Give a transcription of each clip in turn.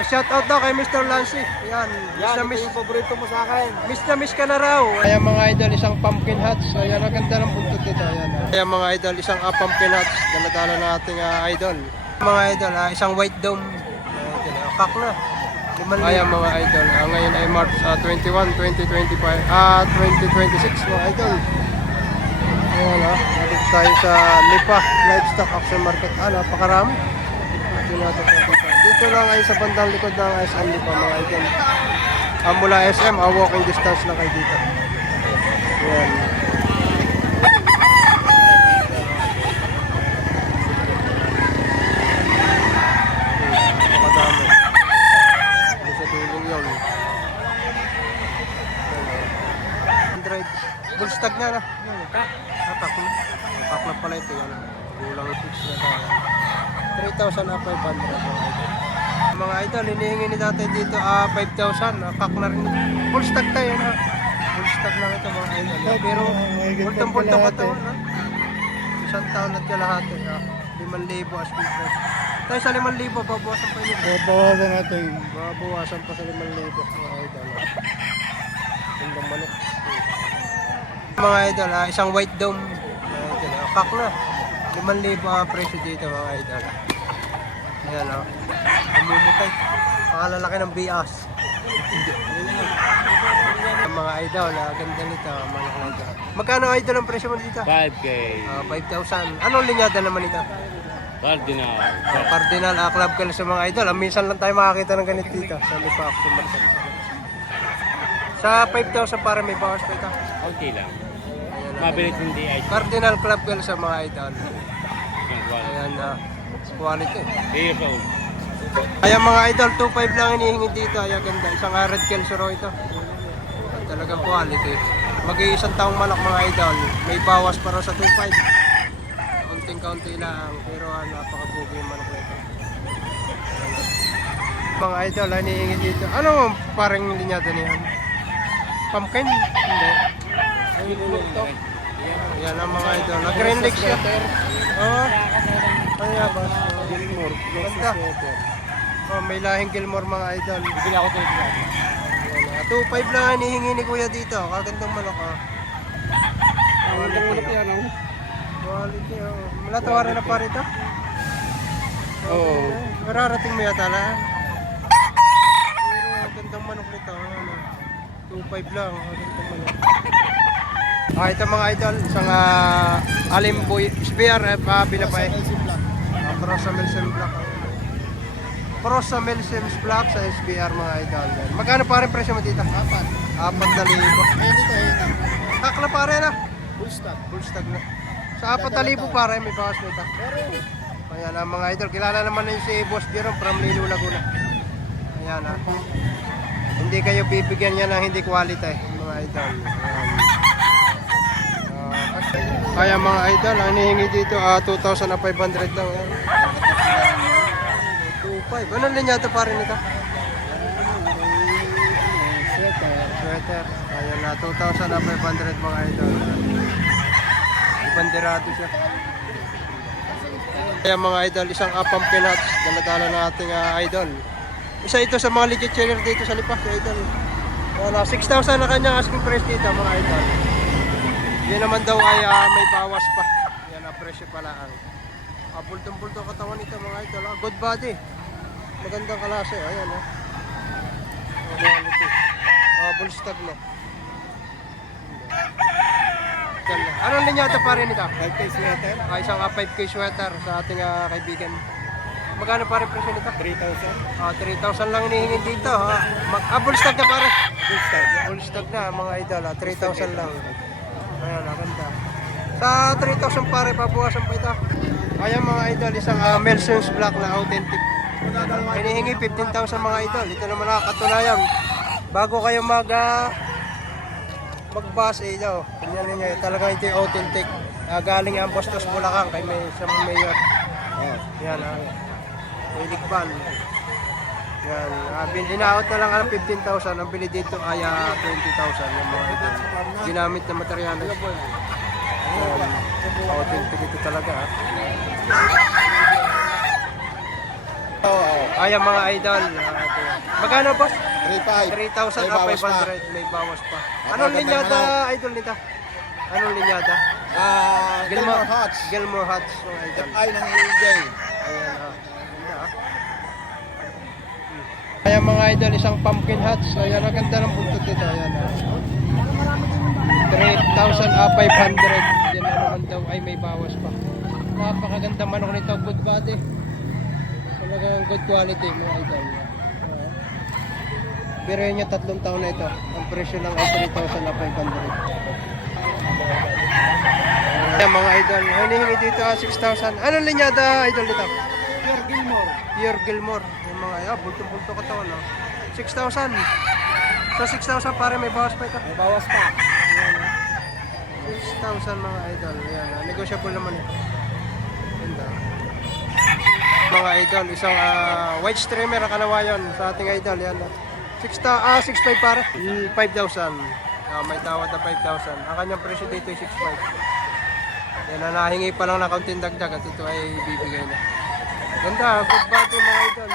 Shout out daw kay Mr. Lancy. Ayan, Yan, ito miss yung paborito mo sa akin. na miss ka na raw. Ayan mga idol, isang pumpkin hats. Ayan, ang ganda ng buntot nito. Ayan mga idol, isang pumpkin hats. Dala-dala na ating idol. Mga idol, isang white dome. Ayan, kak na. Ayan mga idol, ngayon ay March 21, 2025, 2026 mga idol. Ayan nandito tayo sa Lipa Livestock Auction Market. Napakarami. Dito lang ay sa bandang likod ng SM Lipa mga idol. Mula SM, walking distance lang kayo dito. Ayan. Madami. Sa duling yun. Android. Bullstag na na. Pack na. Pack na pala ito yan. Gulang 6 na tayo. 3,500 mga idol, hinihingi ni tatay dito 5,000, pack na rin. Full stock tayo na. Full stock lang ito mga idol. Pero bultong-bultong ka taon na. Isang taon at kalahati. 5,000 as before. Tayo sa 5,000, babawasan pa yun. Babawasan natin. Babawasan pa sa 5,000 mga idol. Gandang manok. Mga idol, isang white dome. Mga idol, pack na. 5,000 ang presyo dito mga idol. Ayan namumutay. Pakalalaki ng bias. Mga idol, ganda nito. Magkano idol ang presyo mo dito? 5K. 5,000. Anong linyada naman ito? Cardinal. Cardinal Club Kal sa mga idol. Minsan lang tayo makakita ng ganito dito sa Lipa Auction Market. Sa 5,000 para may bawas pa ito. Okay lang. Mabilis hindi ay. Cardinal Club Kal sa mga idol. Ayan quality. 3 years old. Ayan mga idol, 2.5 lang hinihingi dito. Ayan ganda. Isang red Kelsero ito. Talagang quality. Mag-iisang taong manok mga idol. May bawas para sa 2.5. Kaunting-kaunti lang. Pero napakabugi yung manok nito. Mga idol, hinihingi dito. Ano parang linyada niyan? Pumpkin? Hindi. Yan ang mga idol. Green Lake siya. Kaya ba? Gilmore. Ganda. May lahing Gilmore mga idol. Bigyan ako ito. 2.5 lang hinihingi ni kuya dito. Kagandang manok Quality yan. Quality malatawaran na pa rito? Oo. Mararating mo yata lang. Pero gandang manok nito. 2.5 lang. Gandang manok. Ito mga idol. Isang Alimboy Spear Binapay. Cross sa Milsim Black. Cross sa Milsim Black sa SBR mga idol. Magkano pa rin presyo mo dito? 4,000. Kak na pare na. Full stock. Full stock na. Sa 4,000 pare may bawas nito. Ayan mga idol. Kilala naman na si Boss Jerome from Lino Laguna. Ayan Hindi kayo bibigyan niya ng hindi quality mga idol. Kaya mga idol, ang hinihingi dito 2,500 lang. 2,500. Anong linyado pa rin ito? Sweater. Ayan na, 2,500 mga idol. Ibanderado siya. Kaya mga idol, isang pumpkin hats. Dala-dala na ating idol. Isa ito sa mga legit seller dito sa Lipa, idol. 6,000 na kanyang asking price dito mga idol. Yan naman daw ay may bawas pa. Yan ang presyo pala. Bultong-bultong katawan nito mga idol. Good body. Magandang kalase. Ayan quality. Bullstag na. Ganda. Anong linyata pa rin ito? 5K sweater. Isang 5K sweater sa ating kaibigan. Magkano pa rin presyo nito? 3,000. 3,000 lang hinihingi dito. Bullstag na pare. Full stock. Bullstag na mga idol. 3,000 lang. Ayan, ganda. Sa 3,000 pare, pabuwasan pa ito. Ayan mga idol, isang Melson's Black na authentic. Hinihingi 15,000 mga idol. Ito naman nakakatunayan. Bago kayo mag-bus tingnan niyo, talagang ito yung authentic. Galing ang Bastos Bulacan kay sa mayor. Yan may ligban. Yan, inaot na lang ang 15,000. Ang bili dito ay 20,000 yung mga ito. Ginamit na materyales. Authentic ito talaga. Ayan mga idol. Ito yan. Magkano boss? 3.5. 3,000 May at bawas pa. 500. May bawas pa. At Anong magandang linyada manok. idol nita? Anong linyada? Gilmore Hutch. Gilmore Hutch mga idol. FI ng EJ. Ayan ganda Ayan mga idol, isang pumpkin hats. Ayan, ang ganda ng buntot nito. Ayan 3,500. Yan na naman daw ay may bawas pa. Napakaganda manok nito. Good body. Talagang good quality mga idol. Pero yun yung 3 taon na ito. Ang presyo lang ay 3,500. Ayan mga idol. Hinihingi dito 6,000. Anong linyada idol dito? Pure Gilmore. Pure Gilmore. Yung mga bulto-bulto katawan. 6,000. So 6,000 pare may bawas pa ito. May bawas pa. 6,000 mga idol. Ayan, negotiable naman ito. Ganda. Mga idol, isang white streamer ang kalawayan sa ating idol. Yan. 6,500 pare. 5,000. May tawad na 5,000. Ang kanyang presyo dito ay 6,500. Yan na nahingi pa lang na kaunting dagdag at ito ay bibigay na. Ganda, good body mga idol.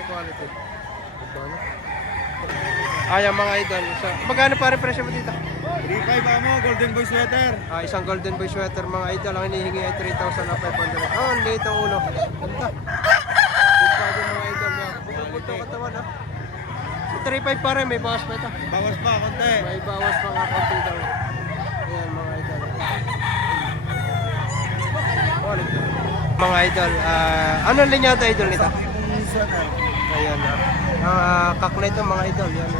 Quality. Ayan mga idol. Magkano pare presyo mo dito? 3.5 mo, Golden Boy Sweater. Isang golden boy sweater mga idol. Ang hinihingi ay 3,500. Ang liit ang ulo. Ganda. Good body mga idol. Pupunto katawan ha. So 3,500 pare, may bawas pa ito. Bawas pa, konti. May bawas pa nga konti daw. Ayan mga idol. Quality. Mga idol, anong linyata idol nito? Sweater. Ayan na. Ang kak na ito mga idol. Yan.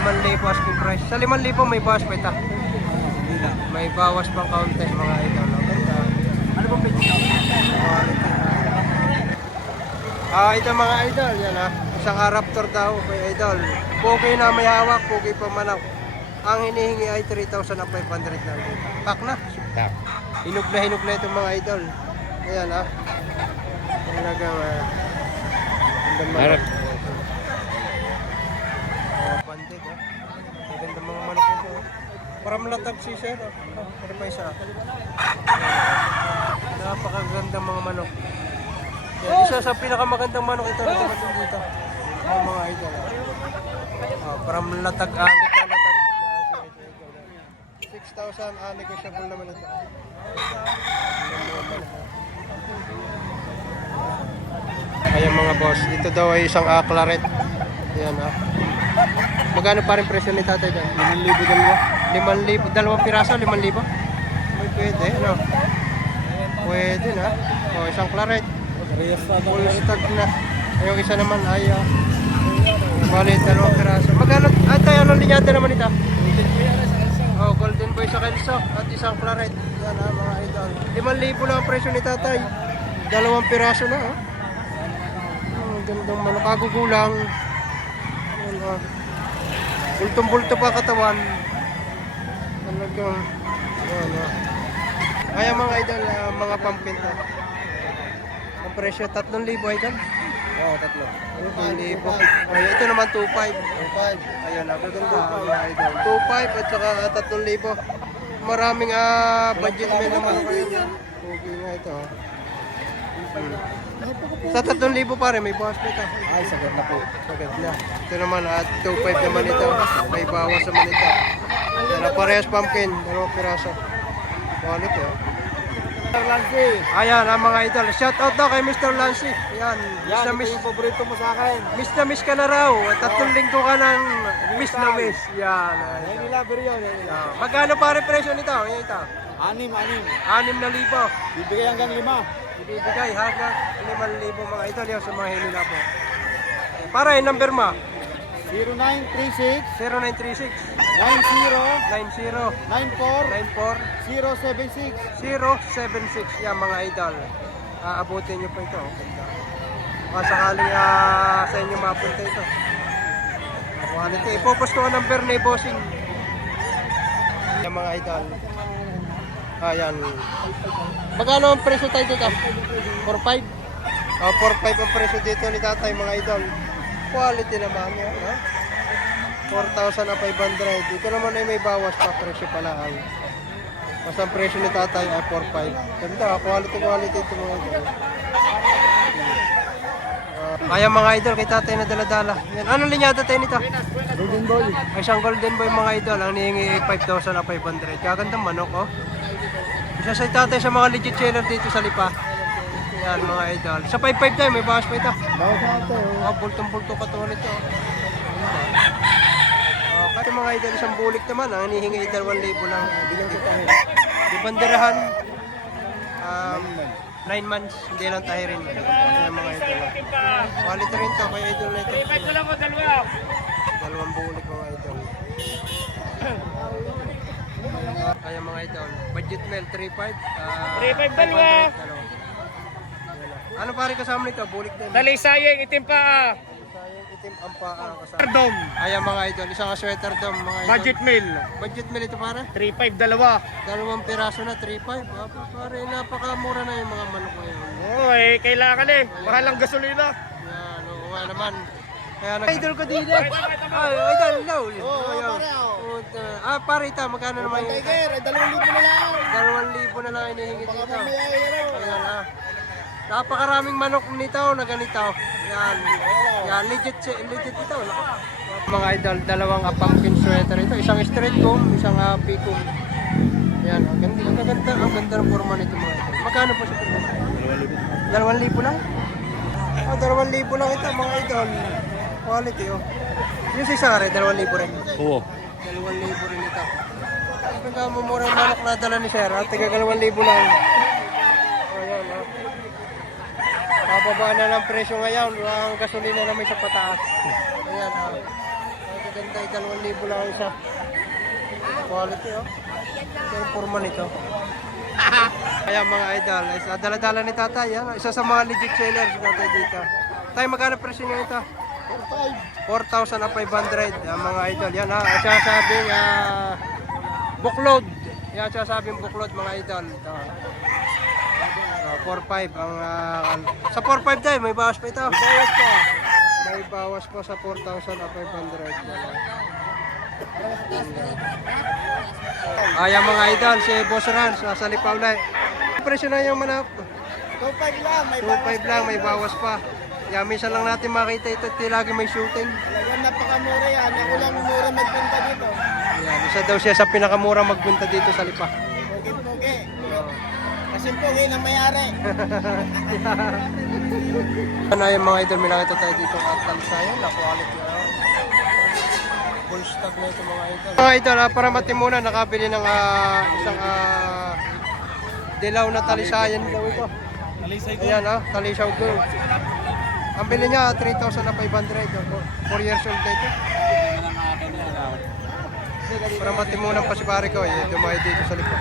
5,000 asking price. Sa 5,000 may bawas pa ito. May bawas pang kaunti mga idol. Ganda. Ano ba pwede? Ito mga idol. Yan ha. Isang Raptor daw kay idol. Pogi na may hawak. Pogi pa manaw. Ang hinihingi ay 3,500 lang. Kak na. Hinog na itong mga idol. Ayan ha. Talagang harap. Bandit ha. Maganda mga manok ito. Parang latag si sir. Pero pa isa. Napakaganda mga manok. Yan, isa sa pinakamagandang manok ito na dumating dito. Ang mga idol. Parang latag alik na latag. 6,000 negotiable naman ito. Ayan mga boss, ito daw ay isang claret. Ayan ha. Magkano pa rin presyo ni tatay dyan? 5,000 dalawa. 5,000, dalawang piraso, 5,000? May pwede, ano? Pwede na. O, isang claret. Full stock na. Yung isa naman ay bali, dalawang piraso. Magkano? Atay, anong linyada naman ito? Oh, golden boy sa kelso at isang claret. Yan ha mga idol. 5,000 lang ang presyo ni tatay. Dalawang piraso na ha. Gandang manok, kagugulang. Bultong-bulto pa katawan. Talagang ayan mga idol, mga pumpkin to. Ang presyo 3,000 idol. Oo, tatlo. 2,000. Ay, ito naman 2,500. 2.5. Ayan, gaganda mga idol. 2,500 at saka 3,000. Maraming budget men naman kayo. Okay nga ito. Sa 3,000 pare, may bawas pa ito. Ay, sagot na po. Sagad na. Ito naman, 2,500 naman ito. May bawas naman ito. Yan, parehas pumpkin. 2 piraso. Quality Mr. Lancy. Ayan, ang mga idol. Shout out daw kay Mr. Lancy. Ayan, Yan, ito miss yung paborito mo sa akin. na miss ka na raw. 3 linggo ka ng miss na miss. Yan. Ay, nilaber yun. Magkano pare presyo nito? Yan ito. 6. 6,000. Bibigay hanggang 5. Ibibigay hanggang 5,000 mga idol yan sa mga hinila po. Para yung number mo? 0936 0936 90 90 94 94 076. 076. Yan mga idol. Aabutin nyo pa ito. Baka sakaling sa inyo mapunta ito. Quality. Ipopost ko ang number ni Bossing. Yan mga idol. Ayan. Magkano ang presyo tayo dito? 4,500? 4,500 ang presyo dito ni tatay mga idol. Quality naman yan. 4,500. Ito naman ay may bawas pa presyo pala. Basta ang presyo ni tatay ay 4.5. Ganda, quality ito mga idol. Kaya mga idol, kay tatay na dala-dala. Yan. Anong linyada tayo nito? Golden Boy. Ay, isang golden boy mga idol. Ang nihingi 5,500. Kagandang manok, oh. Isa sa tatay sa mga legit seller dito sa Lipa. Yan mga idol. Sa 5.5 tayo, may bawas pa ito. Bawas na ito. Oh, bultong-bulto ka to nito. Kasi mga idol, isang bulik naman. Ang hinihingi 2,000 lang. Bilang sa tayo. Di banderahan. 9 months. Hindi lang tayo rin. Kaya mga idol. Quality rin to. Kaya idol na ito. Dalawang bulik mga idol. Kaya mga idol. Budget mail 3.5. 3.5 dalawa. Ano pare kasama nito? Bulik din. Dali sayang, itim pa. Sayang itim ang paa kasama. Dom, Ayan mga idol, isang sweater dom mga idol. budget meal. Budget meal ito pare? 3.5 dalawa. Dalawang piraso na, 3.5. Pare, napakamura na yung mga manok ngayon. Oo, kailangan mahal ang gasolina. Yan, oo nga naman. Kaya idol ko din eh. Ay, idol, low. Oo, pare, Pare ito, magkano naman yung Tiger, 2,000 na lang. 2,000 na lang inihingi Baka dito. mamaya Ayan ah. Napakaraming manok nito na ganito. Yan. Yan, legit ito. Mga idol, dalawang pumpkin sweater ito. Isang straight comb, isang picom. Yan, ang ganda ng forma nito mga idol. Magkano po sa forma? 2,000 lang? 2,000 lang ito mga idol. Quality oh. Yung sa isa nga rin, 2,000 rin. Oo. 2,000 rin ito. Pagkamumurang manok na dala ni Sir, tiga 2,000 lang. Ayan oh. Bababa na ng presyo ngayon, ang gasolina naman sa pataas. Ayan ah. Ang ganda, 2,000 lang isa. Quality oh. Ito yung forma nito. Kaya mga idol, dala-dala ni tatay. Isa sa mga legit sellers natin dito. Tay, magkano presyo niya ito? 4,500 mga idol. Yan ha, siya sabing bookload. Yan siya sabing bookload mga idol. Ito. 4,500 ang sa 4,500 tayo, may bawas pa ito. May bawas pa sa 4,500. Ayan mga idol, si Boss Rans, nasa Lipaw na. Presyo na yung manap. 2,500 lang, may 2,500 lang, may bawas pa. Yan, minsan lang natin makita ito, lagi may shooting. Talagang napakamura yan. Ako lang mura magpunta dito. Yan, isa daw siya sa pinakamura magbunta dito sa Lipa. Pogi-pogi. Kasi pogi na mayari. Ano yung mga idol, may nakita tayo dito at Talsayan, na quality full stock na ito mga idol. Mga idol, para matimunan, nakabili ng isang dilaw na Talisayan daw ito. Ayan Talisaw Gold. Ang bili niya 3,500. 4 years old na ito. Para matimunan pa si pare ko, dumayo dito sa Lipa.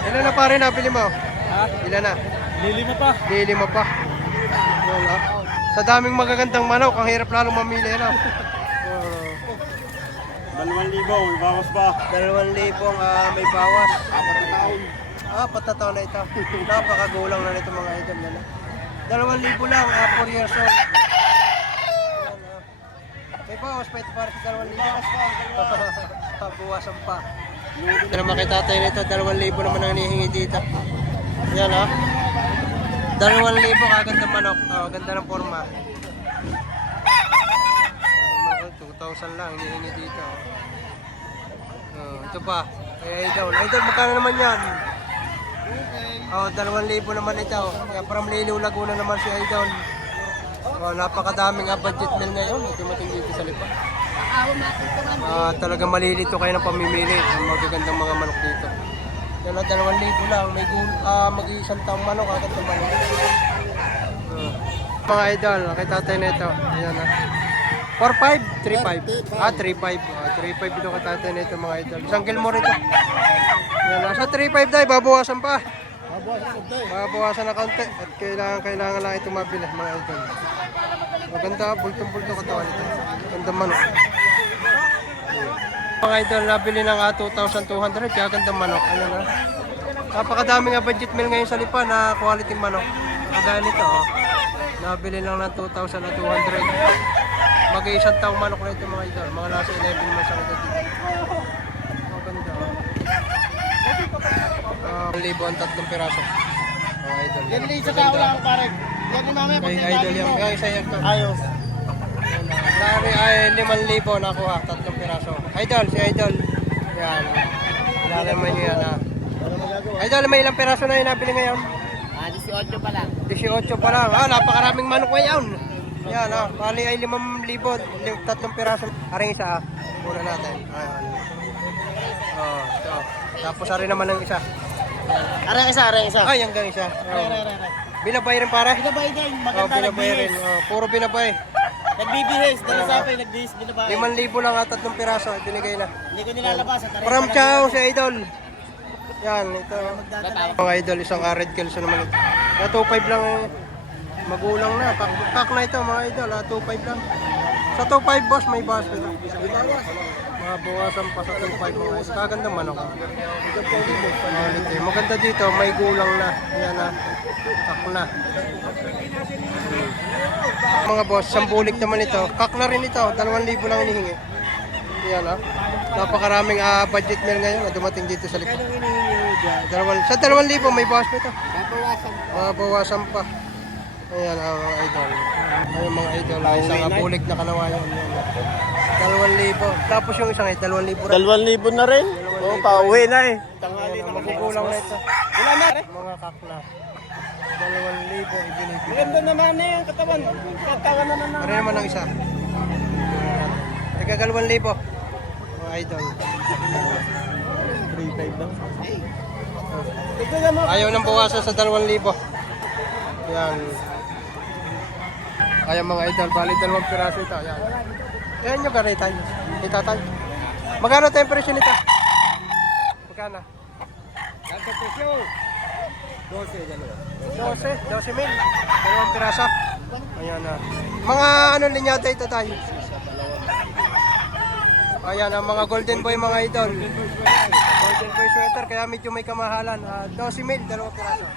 Ilan na pare nabili mo? Ilan na? Lili mo pa. Lili mo pa. Wala. Sa daming magagandang manok, ang hirap lalong mamili na. 2,000, may bawas pa. 2,000 ang may bawas. 4 na taon na ito. Napakagulang na nito mga idol. 2,000 lang, 4 years old. May bawas pa ito para sa 2,000. Bawasan pa. Ito naman kay tatay nito, 2,000 naman ang hinihingi dito. Yan 2,000 kaganda manok. Ganda ng forma. 2,000 lang hinihingi dito. Ito pa. Idol, magkano naman yan? 2,000 naman ito. Kaya from Liliw, Laguna naman si Idol. Napakadaming budget meal ngayon. Dumating dito sa Lipa. Talagang malilito kayo ng pamimili ng magagandang mga manok dito. Yan 2,000 lang. May mag-iisang taong manok. Agad ng manok. Mga idol, kay tatay na ito. Ayan 4,500? 3,500. 3,500. 3,500 ito kay tatay na ito mga idol. Isang Gilmore ito. Yan, nasa 3,500 tayo. Babawasan pa. Babawasan na kaunti. At kailangan lang ito mabili mga idol. Maganda, bultong-bultong katawan ito. Ganda manok. Mga idol, nabili ng 2,200. Kaya ganda manok. Ayan napakadaming budget meal ngayon sa Lipa na quality manok. Kagaya nito nabili lang ng 2,200. Mag-iisang taong manok na ito mga idol. Mga nasa 11 months ang edad dito. Maganda 1,000 ang 3 piraso. Mga idol. Yan din sa tao lang pare. Yan din mamaya Kay pag idol yan. Kaya isa yan to. Ayos. Lari ay 5,000 nakuha, 3 piraso. Idol, si Idol. Yan. Lalaman nyo yan ha. Idol, may ilang piraso na yung nabili ngayon? 18 pa lang. 18 pa lang. Napakaraming manok ngayon. Yan bali ay 5,000, 3 piraso. Aring isa muna natin. Ayan. Ito. Tapos ari naman ang isa. Arang isa. Ay, hanggang isa. Binabay rin pare? Binabay din, maganda Binabay rin. nagbihis. Puro binabay. Nagbibihis, dala sa akin, nagbihis, binabay. 5,000 lang at 3 piraso. Binigay na. Hindi ko nilalabas. At From Chow si Idol. Yan, ito. Mga Idol, isang red kelso naman ito. 2.5 lang magulang na. Pack na ito mga Idol. 2.5 lang. Sa 2.5 boss, may bawas pa ito. Mabawasan pa sa 2.5 mga Idol. Kaganda manok. Maganda dito, may gulang na. Yan pack na. Mga boss, sambulik naman ito. Pack na rin ito. 2,000 lang hinihingi. Yan napakaraming budget meal ngayon na dumating dito sa likod. Sa 2,000 may bawas pa ito. Bawasan pa. Ayan mga idol. Ayun mga idol. Isang bulik na kanawayan. 2,000. Tapos yung isang 2,000 rin. 2,000 na rin. Oo, pauwi na eh. Tanghali na Makukulang na ito. Wala na. Mga kakla. 2,000 ibinibigay. Maganda naman na yung katawan. Katawan na naman. Ano naman ang isa? Teka, 2,000. Mga idol. 3,500 lang. Tignan mo. Ayaw nang bawasan sa 2,000. Yan. Ayan mga idol, bali 2 piraso ito. Ayan. Ayan nyo gano'n tayo. Itatay. Magkano tayo yung presyo nito? Magkano? Ang presyo. 12 mil. 2 piraso. Ayan na. Mga ano linyata ito tayo? Ayan ang mga golden boy mga idol. Golden boy sweater kaya medyo may kamahalan. 12 mil, 2 piraso.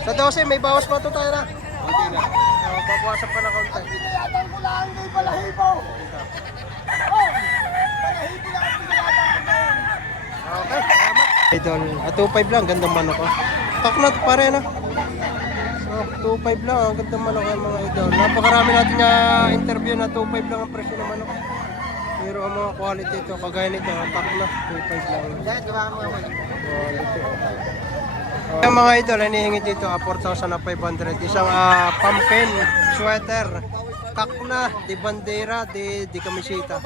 Sa 12 may bawas pa ito tayo na. Babawasan pa na kaunti. Pinayatan ko lang kay Balahibo. Okay, salamat. Idol, 2.5 lang, gandang manok ko. Kaknat pare na. So, 2.5 lang, ang gandang manok yan mga idol. Napakarami natin na interview na 2.5 lang ang presyo ng manok. Pero ang mga quality ito, kagaya nito, kaknat, 2.5 lang. Quality. Yung mga idol, hinihingi dito, 4,500. Isang pumpkin sweater. Kakna, di bandera, di kamisita.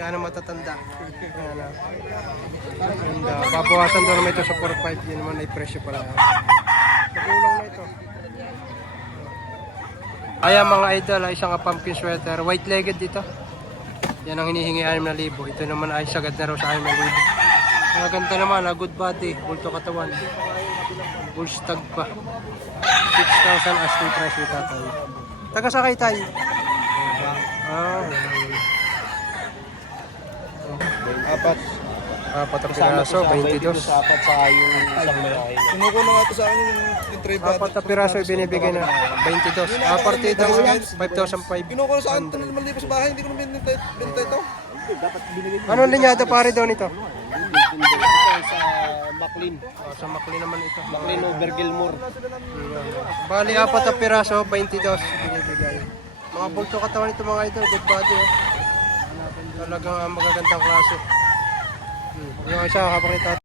Kaya matatanda. Ayan na. And, babawasan doon naman ito sa 4.5. Yun naman ay presyo pala. Magulang na ito. Ayan mga idol, isang pumpkin sweater. White-legged dito. Yan ang hinihingi 6,000. Ito naman ay sagad na raw sa 6,000. Maganda naman, good body, bulto katawan. Full stag pa. 6,000 asking price ni tatay. Taga sakay tayo. Apat ang piraso, 22. Apat sa yung isang malaking. Kinukuha nga ito sa akin yung trade Apat na piraso binibigay na 22. Apartida mo yan, 5,500. Kinukuha sa akin 5,000 sa bahay. Hindi ko naman binenta ito. Anong linyado pare daw nito? Sa Maclean. Sa Maclean naman ito. Maclean over Gilmore. Bali, 4 na piraso, 22 binibigay. Mga bulto katawan ito mga ito, good body. Talagang magagandang klase. Yung isa, kapakita